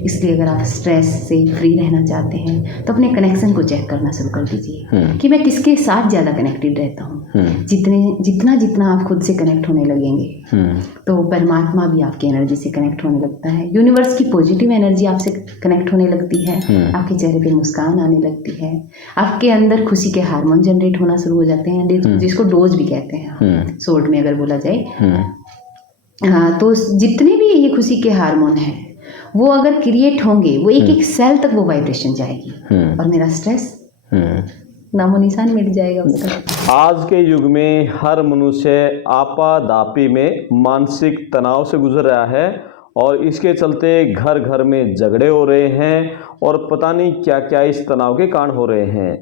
इसलिए अगर आप स्ट्रेस से फ्री रहना चाहते हैं तो अपने कनेक्शन को चेक करना शुरू कर दीजिए कि मैं किसके साथ ज़्यादा कनेक्टेड रहता हूँ। जितना आप खुद से कनेक्ट होने लगेंगे तो परमात्मा भी आपकी एनर्जी से कनेक्ट होने लगता है। यूनिवर्स की पॉजिटिव एनर्जी आपसे कनेक्ट होने लगती है, आपके चेहरे पे मुस्कान आने लगती है, आपके अंदर खुशी के हार्मोन जनरेट होना शुरू हो जाते हैं, जिसको डोज भी कहते हैं शॉर्ट में अगर बोला जाए। हाँ, तो जितने भी ये खुशी के हार्मोन हैं वो अगर क्रिएट होंगे, वो एक सेल तक वो वाइब्रेशन जाएगी और मेरा स्ट्रेस नामो निशान मिट जाएगा उसका। आज के युग में हर मनुष्य आपाधापी में मानसिक तनाव से गुजर रहा है और इसके चलते घर घर में झगड़े हो रहे हैं और पता नहीं क्या क्या इस तनाव के कारण हो रहे हैं।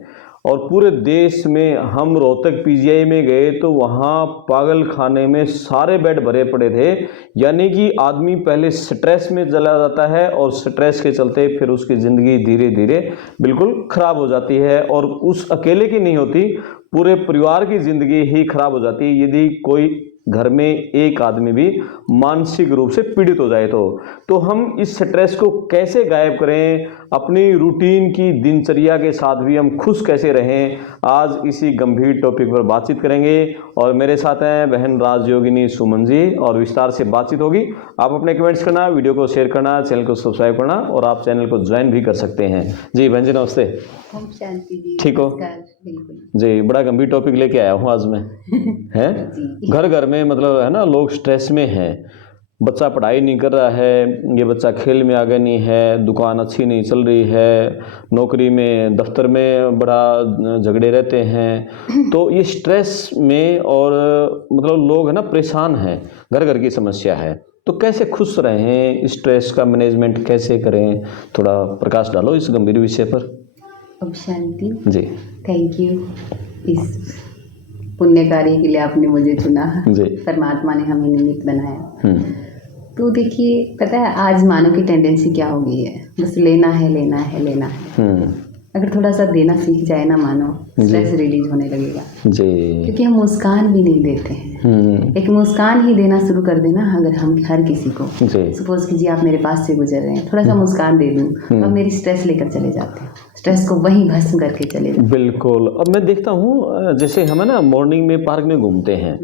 और पूरे देश में हम रोहतक पीजीआई में गए तो वहाँ पागल खाने में सारे बेड भरे पड़े थे। यानी कि आदमी पहले स्ट्रेस में चला जाता है और स्ट्रेस के चलते फिर उसकी ज़िंदगी धीरे धीरे बिल्कुल ख़राब हो जाती है और उस अकेले की नहीं होती, पूरे परिवार की ज़िंदगी ही खराब हो जाती है यदि कोई घर में एक आदमी भी मानसिक रूप से पीड़ित हो जाए तो हम इस स्ट्रेस को कैसे गायब करें, अपनी रूटीन की दिनचर्या के साथ भी हम खुश कैसे रहें, आज इसी गंभीर टॉपिक पर बातचीत करेंगे। और मेरे साथ हैं बहन राजयोगिनी सुमन जी और विस्तार से बातचीत होगी। आप अपने कमेंट्स करना, वीडियो को शेयर करना, चैनल को सब्सक्राइब करना और आप चैनल को ज्वाइन भी कर सकते हैं। जी बहन जी नमस्ते। ठीक हो जी, बड़ा गंभीर टॉपिक लेके आया हूँ आज मैं है। घर घर में मतलब है ना, लोग स्ट्रेस में हैं, बच्चा पढ़ाई नहीं कर रहा है, ये बच्चा खेल में आगे नहीं है, दुकान अच्छी नहीं चल रही है, नौकरी में दफ्तर में बड़ा झगड़े रहते हैं। तो ये स्ट्रेस में और मतलब लोग है ना परेशान हैं, घर घर की समस्या है। तो कैसे खुश रहें, स्ट्रेस का मैनेजमेंट कैसे करें, थोड़ा प्रकाश डालो इस गंभीर विषय पर। अब शांति जी, थैंक यू। इस पुण्य कार्य के लिए आपने मुझे चुना, परमात्मा ने हमें निमित्त बनाया। तो देखिए, पता है आज मानव की टेंडेंसी क्या हो गई है, बस लेना है लेना है लेना है। अगर थोड़ा सा देना सीख जाए ना मानो, स्ट्रेस रिलीज होने लगेगा क्योंकि हम मुस्कान भी नहीं देते हैं। एक मुस्कान ही देना शुरू कर देना अगर हम हर किसी को, सपोज कीजिए आप मेरे पास से गुजर रहे हैं, थोड़ा सा मुस्कान दे दूं तो आप मेरी स्ट्रेस लेकर चले जाते हैं, स्ट्रेस को वहीं भस्म करके चले जाते हैं। बिल्कुल। अब मैं देखता हूँ जैसे हम ना मॉर्निंग में पार्क में घूमते हैं,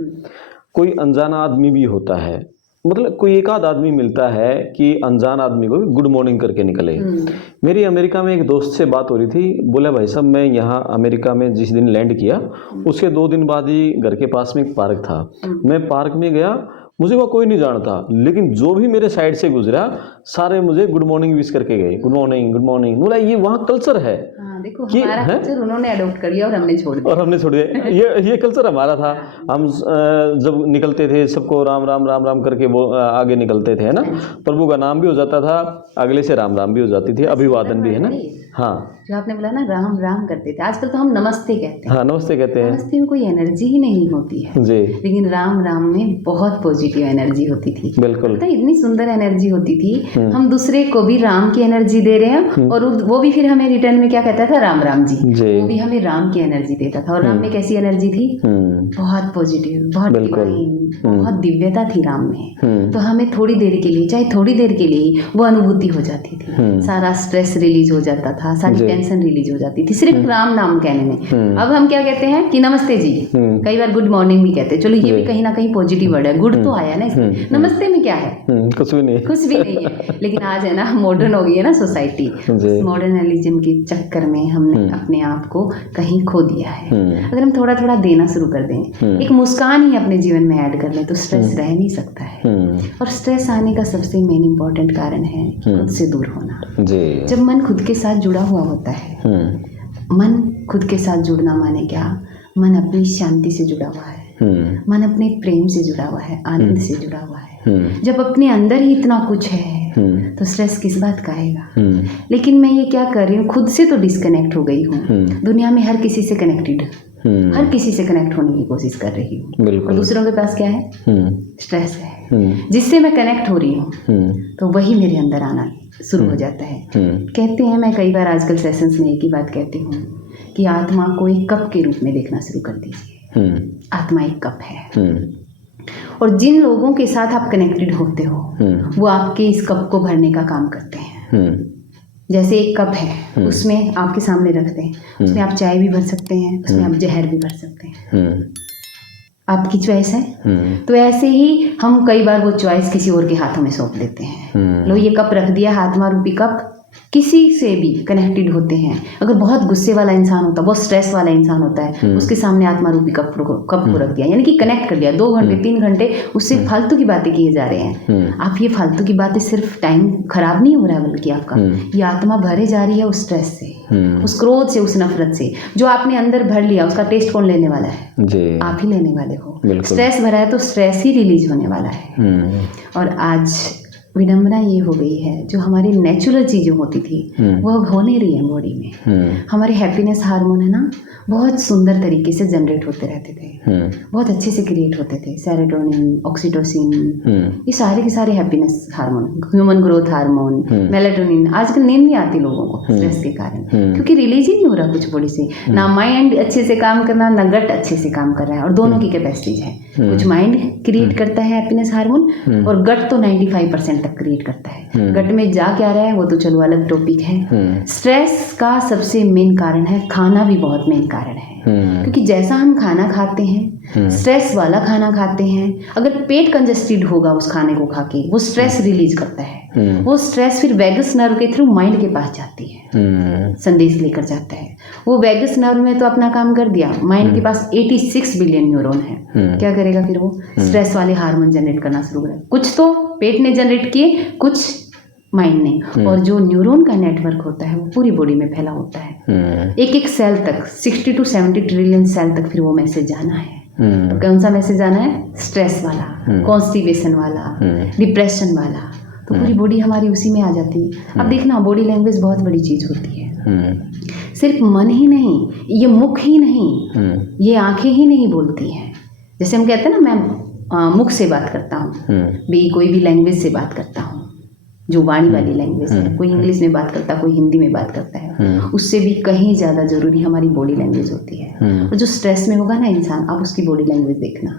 कोई अनजाना आदमी भी होता है, मतलब कोई एक आध आदमी मिलता है कि अनजान आदमी को गुड मॉर्निंग करके निकले। मेरी अमेरिका में एक दोस्त से बात हो रही थी, बोला भाई साहब मैं यहाँ अमेरिका में जिस दिन लैंड किया उसके 2 दिन बाद ही घर के पास में एक पार्क था, मैं पार्क में गया, मुझे वह कोई नहीं जानता, लेकिन जो भी मेरे साइड से गुजरा सारे मुझे गुड मॉर्निंग विश करके गए, गुड मॉर्निंग गुड मॉर्निंग। बोला ये वहाँ कल्चर है। देखो हमारा कल्चर उन्होंने अडॉप्ट कर लिया और हमने छोड़ दिया। ये कल्चर हमारा था। हम जब निकलते थे सबको राम राम राम राम करके वो आगे निकलते थे है ना, प्रभु का नाम भी हो जाता था, अगले से राम राम भी हो जाती थी, अभिवादन भी है ना। हाँ, जो आपने बोला ना राम राम करते थे, आजकल तो हम नमस्ते कहते हैं। हाँ नमस्ते कहते हैं। नमस्ते में कोई एनर्जी ही नहीं होती है जी, लेकिन राम राम में बहुत पॉजिटिव एनर्जी होती थी। बिल्कुल, तो इतनी सुंदर एनर्जी होती थी, हम दूसरे को भी राम की एनर्जी दे रहे हैं और वो भी फिर हमें रिटर्न में क्या कहता था, राम राम जी। वो भी हमें राम की एनर्जी देता था और राम में कैसी एनर्जी थी, बहुत पॉजिटिव, बहुत डिवाइन, बहुत दिव्यता थी राम में। तो हमें थोड़ी देर के लिए, चाहे थोड़ी देर के लिए वो अनुभूति हो जाती थी, सारा स्ट्रेस रिलीज हो जाता था, सारी टेंशन रिलीज हो जाती थी सिर्फ राम नाम कहने में। अब हम क्या कहते हैं कि नमस्ते जी, कई बार गुड मॉर्निंग भी कहते हैं, चलो ये भी कहीं ना कहीं पॉजिटिव वर्ड है, गुड तो आया ना इसमें, नमस्ते में क्या है, कुछ भी नहीं है। लेकिन आज है ना मॉडर्न हो गई है ना सोसाइटी, मॉडर्नलिज्म के चक्कर में हमने अपने आप को कहीं खो दिया है। अगर हम थोड़ा थोड़ा देना शुरू कर दें, एक मुस्कान ही अपने जीवन में ऐड कर लें तो स्ट्रेस रह नहीं सकता है। और स्ट्रेस आने का सबसे मेन इम्पोर्टेंट कारण है खुद से दूर होना। जब मन खुद के साथ जुड़ा हुआ होता है, मन खुद के साथ जुड़ना माने क्या, मन अपनी शांति से जुड़ा हुआ है, मन अपने प्रेम से जुड़ा हुआ है, आनंद से जुड़ा हुआ है। जब अपने अंदर ही इतना कुछ है तो स्ट्रेस किस बात का आएगा। लेकिन मैं ये क्या कर रही हूँ, खुद से तो डिस्कनेक्ट हो गई हूँ, दुनिया में हर किसी से कनेक्टेड, हर किसी से कनेक्ट होने की कोशिश कर रही हूँ और दूसरों के पास क्या है, स्ट्रेस है, जिससे मैं कनेक्ट हो रही हूँ तो वही मेरे अंदर आना शुरू हो जाता है। कहते हैं, मैं कई बार आजकल सेशंस में एक ही बात कहती हूँ कि आत्मा को एक कप के रूप में देखना शुरू कर दीजिए। आत्मा एक कप है और जिन लोगों के साथ आप कनेक्टेड होते हो वो आपके इस कप को भरने का काम करते हैं। जैसे एक कप है, उसमें आपके सामने रख दें, उसमें आप चाय भी भर सकते हैं, उसमें आप जहर भी भर सकते हैं, आपकी चॉइस है। तो ऐसे ही हम कई बार वो चॉइस किसी और के हाथों में सौंप देते हैं। लो ये कप रख दिया, आत्मा रूपी कप, किसी से भी कनेक्टेड होते हैं। अगर बहुत गुस्से वाला इंसान होता है, बहुत स्ट्रेस वाला इंसान होता है, उसके सामने आत्मा रूपी कप को रख दिया, यानी कि कनेक्ट कर दिया। 2 घंटे 3 घंटे उससे फालतू की बातें किए जा रहे हैं। आप ये फालतू की बातें, सिर्फ टाइम खराब नहीं हो रहा है, बल्कि आपका ये आत्मा भरे जा रही है उस स्ट्रेस से, उस क्रोध से, उस नफरत से। जो आपने अंदर भर लिया, उसका टेस्ट कौन लेने वाला है? जी। आप ही लेने वाले हो। स्ट्रेस भरा है तो स्ट्रेस ही रिलीज होने वाला है। और आज विडंबना ये हो गई है, जो हमारी नेचुरल चीज़ें होती थी वो अब हो नहीं रही है बॉडी में। हमारे हैप्पीनेस हार्मोन है ना, बहुत सुंदर तरीके से जनरेट होते रहते थे, बहुत अच्छे से क्रिएट होते थे। सेरोटोनिन, ऑक्सीटोसिन, ये सारे के सारे happiness hormone, human growth hormone, melatonin. आजकल नींद नहीं आती लोगों को स्ट्रेस के कारण, क्योंकि रिलीज ही नहीं हो रहा कुछ बॉडी से। ना माइंड अच्छे से काम करना, ना गट अच्छे से काम कर रहा है, और दोनों की कैपेसिटीज है। कुछ माइंड क्रिएट करता है हैप्पीनेस हार्मोन, और गट तो 95% तक क्रिएट करता है। गट में जा क्या रहा है वो तो चलो अलग टॉपिक है। स्ट्रेस का सबसे मेन कारण है खाना, भी बहुत मेन कारण है। क्योंकि जैसा हम खाना खाते हैं, स्ट्रेस वाला खाना खाते हैं, अगर पेट कंजेस्टेड होगा उस खाने को खा के, वो स्ट्रेस रिलीज करता है। वो स्ट्रेस फिर वेगस नर्व के थ्रू माइंड के पास जाती है, संदेश लेकर जाता है। वो वेगस नर्व में तो अपना काम कर दिया, माइंड के पास 86 बिलियन न्यूरॉन है। क्या करेगा फिर? वो स्ट्रेस वाले हार्मोन जनरेट करना शुरू करेगा। कुछ तो पेट ने जनरेट किए, कुछ माइंड ने। और जो न्यूरॉन का नेटवर्क होता है वो पूरी बॉडी में फैला होता है। एक एक सेल तक, 60 to 70 ट्रिलियन सेल तक फिर वो मैसेज जाना है। तो कौन सा मैसेज आना है? स्ट्रेस वाला, कॉन्स्टिपेशन वाला, डिप्रेशन वाला। तो पूरी बॉडी हमारी उसी में आ जाती है। अब देखना, बॉडी लैंग्वेज बहुत बड़ी चीज होती है। सिर्फ मन ही नहीं, ये मुख ही नहीं, ये आंखें ही नहीं बोलती हैं। जैसे हम कहते हैं ना, मैं मुख से बात करता हूँ, भी कोई भी लैंग्वेज से बात करता हूँ, जो वाणी वाली लैंग्वेज है। कोई इंग्लिश में बात करता है, कोई हिंदी में बात करता है, उससे भी कहीं ज़्यादा जरूरी हमारी बॉडी लैंग्वेज होती है। और जो स्ट्रेस में होगा ना इंसान, आप उसकी बॉडी लैंग्वेज देखना,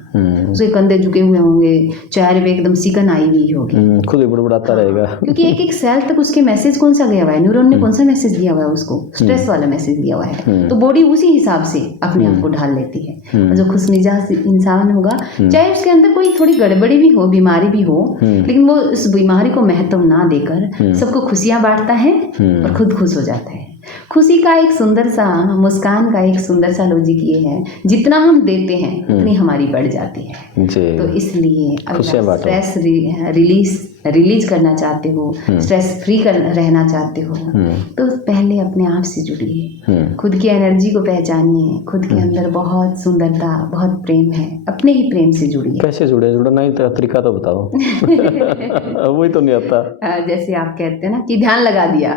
उसके कंधे झुके हुए होंगे, चेहरे पे एकदम सिकन आई हुई होगी, खुद ही बड़बड़ाता रहेगा। क्योंकि एक एक सेल तक उसके मैसेज कौन सा गया हुआ है, न्यूरॉन ने कौन सा मैसेज दिया हुआ है उसको, स्ट्रेस वाला मैसेज दिया हुआ है। तो बॉडी उसी हिसाब से अपने आप को ढाल लेती है। और जो खुशमिजाज इंसान होगा, चाहे उसके अंदर कोई थोड़ी गड़बड़ी भी हो, बीमारी भी हो, लेकिन वो उस बीमारी को महत्व ना देकर सबको खुशियां बांटता है और खुद खुश हो जाता है। खुशी का एक सुंदर सा, मुस्कान का एक सुंदर सा लॉजिक ये है, जितना हम देते हैं उतनी हमारी बढ़ जाती है। तो इसलिए अगर स्ट्रेस रिलीज करना चाहते हो, स्ट्रेस फ्री रहना चाहते हो, तो पहले अपने आप से जुड़िए, खुद की एनर्जी को पहचानिए। खुद के अंदर बहुत सुंदरता, बहुत प्रेम है, अपने ही प्रेम से जुड़िए। कैसे जुड़े? जुड़ना ही तो तरीका तो बताओ। वही तो नहीं आता। जैसे आप कहते हैं ना कि ध्यान लगा दिया।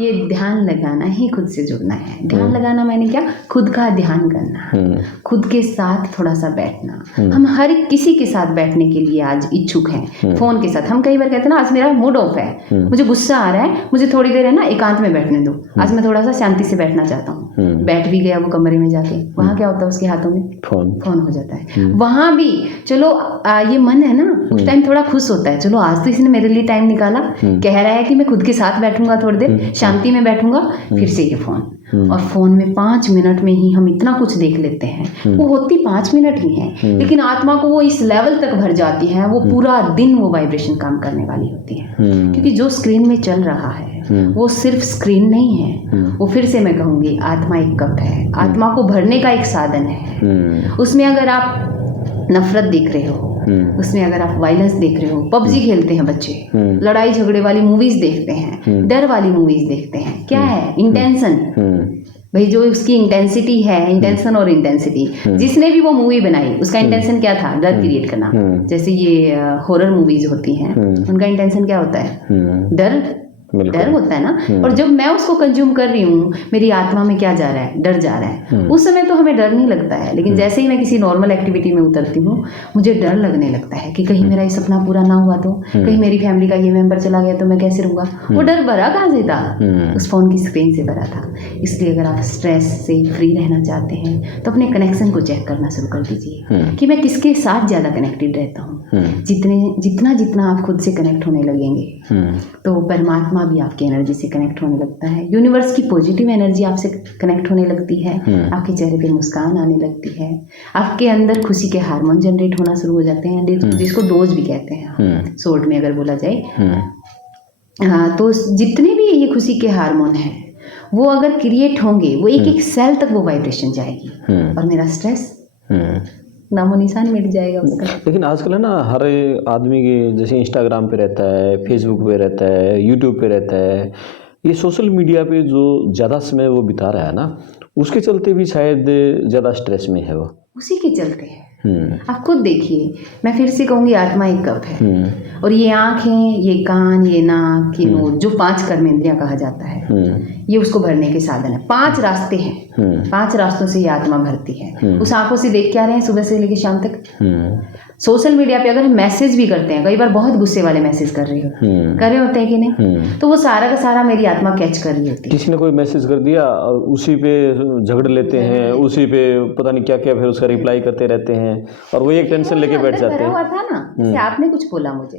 ये ध्यान लगाना ही खुद से जुड़ना है। ध्यान लगाना मैंने क्या, खुद का ध्यान करना, खुद के साथ थोड़ा सा बैठना। हम हर किसी के साथ बैठने के लिए आज इच्छुक हैं। फोन के साथ हम कई बार कहते हैं ना, आज मेरा मूड ऑफ है, मुझे गुस्सा आ रहा है, मुझे थोड़ी देर है ना एकांत में बैठने दो, आज मैं थोड़ा सा शांति से बैठना चाहता हूँ। बैठ भी गया वो कमरे में जाके, वहाँ क्या होता है, उसके हाथों में फोन हो जाता है। वहाँ भी चलो ये मन है ना, उस टाइम थोड़ा खुश होता है, चलो आज तो इसने मेरे लिए टाइम निकाला, कह रहा है कि मैं खुद के साथ बैठूंगा, थोड़ी देर शांति में बैठूंगा, फिर से ये फोन। और फोन में 5 मिनट में ही हम इतना कुछ देख लेते हैं। वो होती 5 मिनट ही है, लेकिन आत्मा को वो इस लेवल तक भर जाती है, वो पूरा दिन वो वाइब्रेशन काम करने वाली होती है। क्योंकि जो स्क्रीन में चल रहा है वो सिर्फ स्क्रीन नहीं है, वो फिर से मैं कहूँगी आत्मा एक कप है, आत्मा को भरने का एक साधन है। उसमें अगर आप नफरत देख रहे हो, उसमें अगर आप वायलेंस देख रहे हो, पबजी खेलते हैं बच्चे, लड़ाई झगड़े वाली मूवीज देखते हैं, डर वाली मूवीज देखते हैं, क्या है इंटेंशन, भाई जो उसकी इंटेंसिटी है, इंटेंशन और इंटेंसिटी, जिसने भी वो मूवी बनाई उसका इंटेंशन क्या था, डर क्रिएट करना। जैसे ये हॉरर मूवीज होती हैं, उनका इंटेंशन क्या होता है, डर बिल्कुल। डर होता है ना, और जब मैं उसको कंज्यूम कर रही हूँ, मेरी आत्मा में क्या जा रहा है, डर जा रहा है। उस समय तो हमें डर नहीं लगता है, लेकिन जैसे ही मैं किसी नॉर्मल एक्टिविटी में उतरती हूँ, मुझे डर लगने लगता है कि कहीं मेरा ये सपना पूरा ना हुआ तो, कहीं मेरी फैमिली का ये मेंबर चला गया तो मैं कैसे रहूँगा। वो डर भरा कहाँ से था, उस फोन की स्क्रीन से भरा था। इसलिए अगर आप स्ट्रेस से फ्री रहना चाहते हैं तो अपने कनेक्शन को चेक करना शुरू कर दीजिए कि मैं किसके साथ ज़्यादा कनेक्टेड रहता हूँ। जितना आप खुद से कनेक्ट होने लगेंगे तो परमात्मा भी आपकी एनर्जी से कनेक्ट होने लगता है, यूनिवर्स की पॉजिटिव एनर्जी आपसे कनेक्ट होने लगती है, आपके चेहरे पे मुस्कान आने लगती है, आपके अंदर खुशी के हार्मोन जनरेट होना शुरू हो जाते हैं, जिसको डोज भी कहते हैं शॉर्ट में अगर बोला जाए। हाँ, तो जितने भी ये खुशी के हार्मोन हैं वो अगर क्रिएट होंगे, वो एक एक सेल तक वो वाइब्रेशन जाएगी और मेरा स्ट्रेस नामो निशान मिट जाएगा उसका। लेकिन आजकल है ना, हर आदमी के जैसे इंस्टाग्राम पे रहता है, फेसबुक पे रहता है, यूट्यूब पे रहता है, ये सोशल मीडिया पे जो ज़्यादा समय वो बिता रहा है ना, उसके चलते भी शायद ज़्यादा स्ट्रेस में है वो। उसी के चलते है। आप खुद देखिए, मैं फिर से कहूँगी, आत्मा एक कप है और ये आँखें, ये कान, ये नाक, ये नोज, जो 5 कर्मेंद्रियां कहा जाता है, ये उसको भरने के साधन है। 5 रास्ते हैं, 5 रास्तों से ये आत्मा भरती है। उस आंखों से देख के आ रहे हैं सुबह से लेकर शाम तक। सोशल मीडिया पे अगर हम मैसेज भी करते हैं, कई बार बहुत गुस्से वाले मैसेज कर रहे होते हैं कि नहीं, तो वो सारा का सारा मेरी आत्मा कैच कर रही होती है। किसी ने कोई मैसेज कर दिया और उसी पे झगड़ लेते हैं, उसी पे पता नहीं क्या क्या, फिर उसका रिप्लाई करते रहते हैं और वो एक टेंशन लेके बैठ जाते हैं। भरा हुआ था ना, जैसे आपने कुछ बोला मुझे,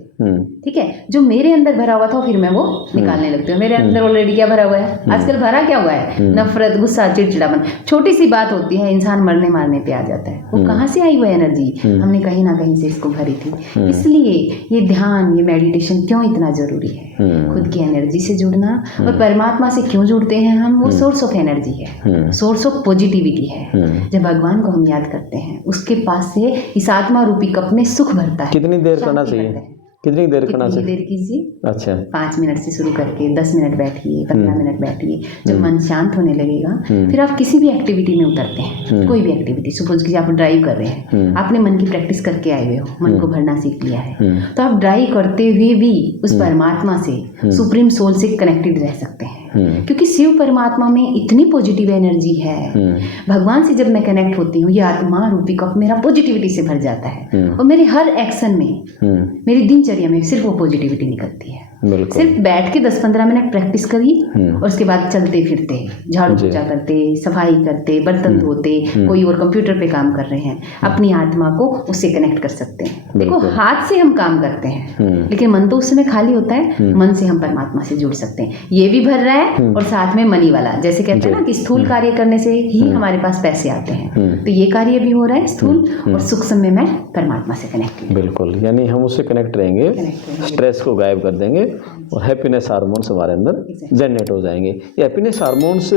ठीक है, जो मेरे अंदर भरा हुआ था फिर मैं वो निकालने लगती हूँ। मेरे अंदर ऑलरेडी क्या भरा हुआ है, आजकल भरा क्या हुआ है, नफरत, गुस्सा, चिड़चिड़ापन। छोटी सी बात होती है, इंसान मरने मारने पे आ जाता है। वो कहाँ से आई वो एनर्जी, हमने कहीं ना कहीं से इसको भरी थी। इसलिए ये ध्यान, ये मेडिटेशन क्यों इतना जरूरी है, खुद की एनर्जी से जुड़ना। और परमात्मा से क्यों जुड़ते हैं हम, वो सोर्स ऑफ एनर्जी है, सोर्स ऑफ पॉजिटिविटी है। जब भगवान को हम याद करते हैं, उसके पास से इस आत्मा रूपी कप में सुख भरता है। कितनी देर करना चाहिए, कितनी देर करना चाहिए? देर कीजिए। अच्छा, 5 मिनट से शुरू करके 10 मिनट बैठिए, 15 मिनट बैठिए। जब मन शांत होने लगेगा, फिर आप किसी भी एक्टिविटी में उतरते हैं, कोई भी एक्टिविटी, सपोज कि आप ड्राइव कर रहे हैं, आपने मन की प्रैक्टिस करके आए हुए हो, मन को भरना सीख लिया है, तो आप ड्राइव करते हुए भी उस परमात्मा से, सुप्रीम सोल से कनेक्टेड रह सकते हैं। क्योंकि शिव परमात्मा में इतनी पॉजिटिव एनर्जी है। भगवान से जब मैं कनेक्ट होती हूँ, ये आत्मा रूपी कप मेरा पॉजिटिविटी से भर जाता है और मेरे हर एक्शन में, मेरी दिनचर्या में सिर्फ वो पॉजिटिविटी निकलती है। सिर्फ बैठ के 10-15 मिनट प्रैक्टिस करिए और उसके बाद चलते फिरते, झाड़ू पोछा करते, सफाई करते, बर्तन धोते, कोई और कंप्यूटर पे काम कर रहे हैं, अपनी आत्मा को उससे कनेक्ट कर सकते हैं। देखो, हाथ से हम काम करते हैं लेकिन मन तो उस समय खाली होता है। मन से हम परमात्मा से जुड़ सकते हैं, ये भी भर रहा है और साथ में मनी वाला, जैसे कहते हैं ना कि स्थूल कार्य करने से ही हमारे पास पैसे आते हैं, तो ये कार्य भी हो रहा है स्थूल, और सूक्ष्म में मैं परमात्मा से कनेक्ट हूँ। बिल्कुल, यानी हम उससे कनेक्ट रहेंगे, स्ट्रेस को गायब कर देंगे और हैप्पीनेस हार्मोन्स हमारे अंदर जनरेट हो जाएंगे। ये हैप्पीनेस हार्मोन्स,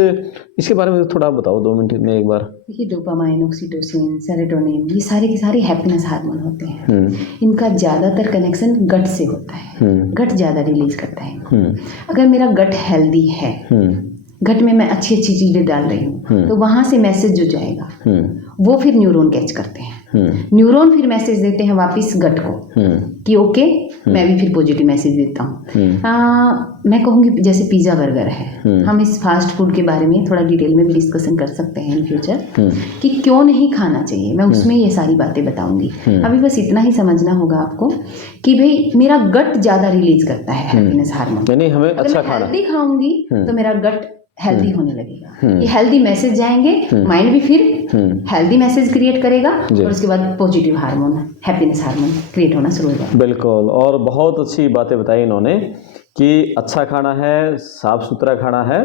इसके बारे में थोड़ा बताओ 2 मिनट में एक बार। देखिए, डोपामाइन, ऑक्सीटोसिन, सेरोटोनिन, ये सारे के सारे हैप्पीनेस हार्मोन होते हैं। इनका ज़्यादातर कनेक्शन गट से होता है, गट ज़्यादा रिलीज करता है। अगर मेरा गट हेल्दी है, गट में मैं अच्छी अच्छी चीज़ें डाल रही हूँ, तो वहाँ से मैसेज जो जाएगा वो फिर न्यूरॉन कैच करते हैं। न्यूरॉन फिर मैसेज देते हैं वापस गट को कि ओके, मैं भी फिर पॉजिटिव मैसेज देता हूँ। मैं कहूँगी जैसे पिज़्ज़ा बर्गर है, हम इस फास्ट फूड के बारे में थोड़ा डिटेल में भी डिस्कशन कर सकते हैं इन फ्यूचर कि क्यों नहीं खाना चाहिए। मैं उसमें ये सारी बातें बताऊंगी। अभी बस इतना ही समझना होगा आपको कि भाई मेरा गट ज़्यादा रिलीज करता है हैप्पीनेस हार्मोन, यानी हमें अच्छा खाना, हेल्दी खाऊंगी तो मेरा गट हेल्दी होने लगेगा। ये हेल्दी मैसेज जाएंगे, माइंड भी फिर हेल्दी मैसेज क्रिएट करेगा और उसके बाद positive hormone, happiness hormone create होना शुरू हो जाएगा। बिल्कुल, और बहुत अच्छी बातें बताई इन्होंने कि अच्छा खाना है, साफ सुथरा खाना है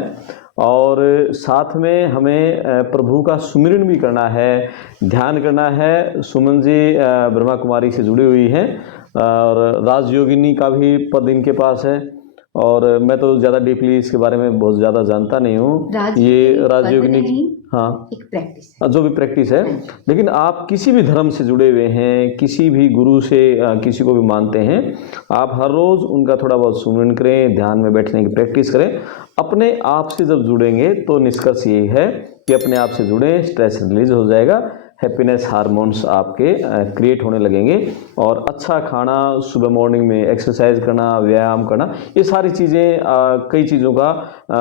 और साथ में हमें प्रभु का सुमिरन भी करना है, ध्यान करना है। सुमन जी ब्रह्मा कुमारी से जुड़ी हुई हैं और राजयोगिनी का भी पद इनके पास है, और मैं तो ज़्यादा डीपली इसके बारे में बहुत ज़्यादा जानता नहीं हूँ। ये राजयोगिनी, हाँ, एक प्रैक्टिस है, जो भी प्रैक्टिस है। लेकिन आप किसी भी धर्म से जुड़े हुए हैं, किसी भी गुरु से किसी को भी मानते हैं, आप हर रोज़ उनका थोड़ा बहुत सुमिरन करें, ध्यान में बैठने की प्रैक्टिस करें। अपने आप से जब जुड़ेंगे तो निष्कर्ष यही है कि अपने आप से जुड़ें, स्ट्रेस रिलीज हो जाएगा। हैप्पीनेस हार्मोन्स आपके क्रिएट होने लगेंगे। और अच्छा खाना, सुबह मॉर्निंग में एक्सरसाइज करना, व्यायाम करना, ये सारी चीज़ें कई चीज़ों का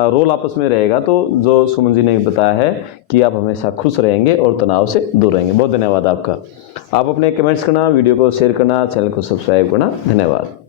रोल आपस में रहेगा। तो जो सुमन जी ने बताया है कि आप हमेशा खुश रहेंगे और तनाव से दूर रहेंगे। बहुत धन्यवाद आपका। आप अपने कमेंट्स करना, वीडियो को शेयर करना, चैनल को सब्सक्राइब करना। धन्यवाद।